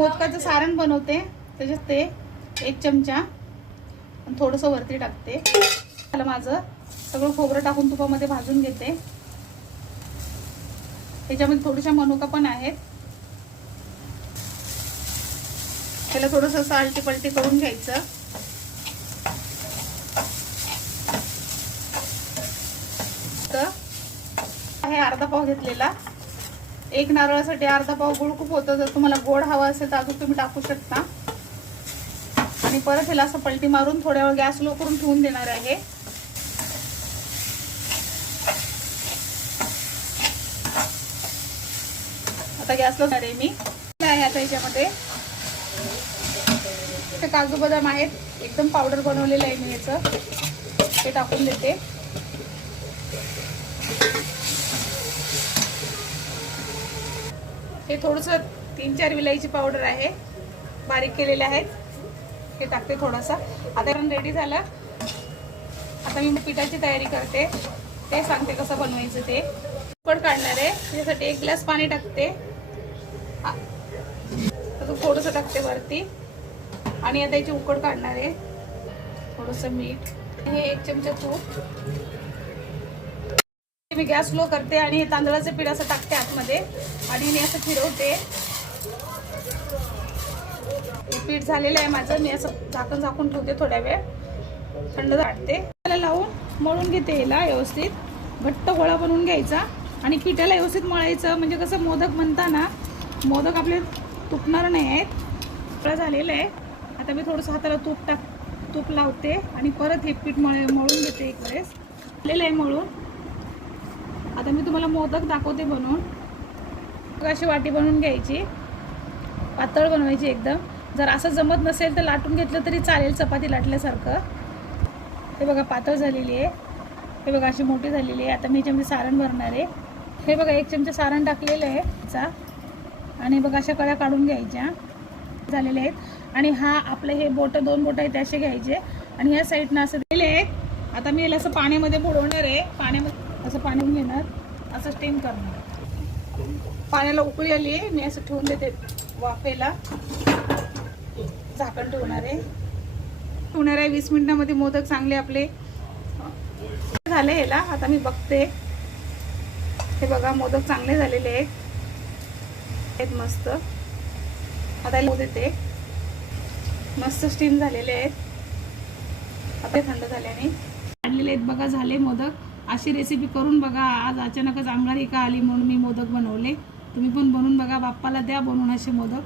मोदकाचं सारण बनवते, त्याच्यात ते 1 चमचा आणि थोडंसं वरती टाकते. त्याला माझं सगळं खोबरं टाकून तुपामध्ये भाजून घेते. त्याच्यामध्ये थोड्याशा मनुका पण आहेत. त्याला थोडंसं असं आलटी पलटी करून घ्यायचं. तर हे अर्धा पाव घेतलेला. 1 नारळासाठी अर्धा पाव गुळ खूप होतं. जर तुम्हाला गोड हवा असेल तर अजून तुम्ही टाकू शकता. आणि परत ह्याला असं पलटी मारून थोड्या वेळ गॅस लो करून ठेवून देणार आहे. आता गॅसला लावणार आहे मी. आता याच्यामध्ये ते काजू बदाम आहेत, एकदम पावडर बनवलेलं आहे मी याचं, ते टाकून देते. हे थोडंसं 3-4 विलायची पावडर आहे, बारीक केलेले आहेत, हे टाकते थोडासा. आता रेडी झालं. आता मी पिठाची तयारी करते, ते सांगते कसं बनवायचं ते. उकड काढणार आहे, त्याच्यासाठी 1 ग्लास पाणी टाकते. थोडंसं टाकते वरती आणि आता याची उकड काढणार आहे. थोडंसं मीठ, हे 1 चमचा तूप. मी गॅस लो करते आणि हे तांदळाचं पीठ असं टाकते आतमध्ये आणि मी असं फिरवते. पीठ झालेलं आहे माझं. मी असं झाकून ठेवते थोड्या वेळ, थंड काढते. त्याला लावून मळून घेते. याला व्यवस्थित घट्ट गोळा बनवून घ्यायचा आणि पिठाला व्यवस्थित मळायचं. म्हणजे कसं मोदक म्हणताना मोदक आपले तुटणार नाही आहेत. झालेलं आहे. आता मी थोडंसं हाताला तूप लावते आणि परत हे पीठ मळून घेते एक वेळेस. झालेलं आहे मळून. आता मी तुम्हाला मोदक दाखवते बनवून. अशी वाटी बनवून घ्यायची, पातळ बनवायची एकदम. जर असं जमत नसेल तर लाटून घेतलं तरी चालेल, चपाती लाटल्यासारखं. हे बघा पातळ झालेली आहे. हे बघा अशी मोठी झालेली आहे. आता मी याच्यामध्ये सारण भरणार आहे. हे बघा 1 चमचा सारण टाकलेलं आहे आणि बघा अशा कळ्या काढून घ्यायच्या झालेल्या आहेत. आणि हा आपले हे बोटं 2 बोटं आहेत असे घ्यायचे आणि या साईडनं असं दिले आहेत. आता मी याला असं पाण्यामध्ये बुडवणार आहे. पाण्यामध्ये असं पाणी घेणार, असं स्टीम करणार. पाण्याला उकळी आली आहे, मी असं ठेवून देते वाफेला. झाकण ठेवणार आहे. 20 मिनिटांमध्ये मोदक चांगले आपले झाले. याला आता मी बघते. हे बघा मोदक चांगले झालेले आहेत मस्त. आता लावू देते. मस्त स्टीम झालेले आहेत. आता थंड झाल्याने काढलेले आहेत बघा. झाले मोदक. अशी रेसिपी करून बघा. आज अचानकच अंगारी का आली म्हणून मी मोदक बनवले. तुम्ही पण बनवून बघा. बाप्पाला द्या बनवून असे मोदक.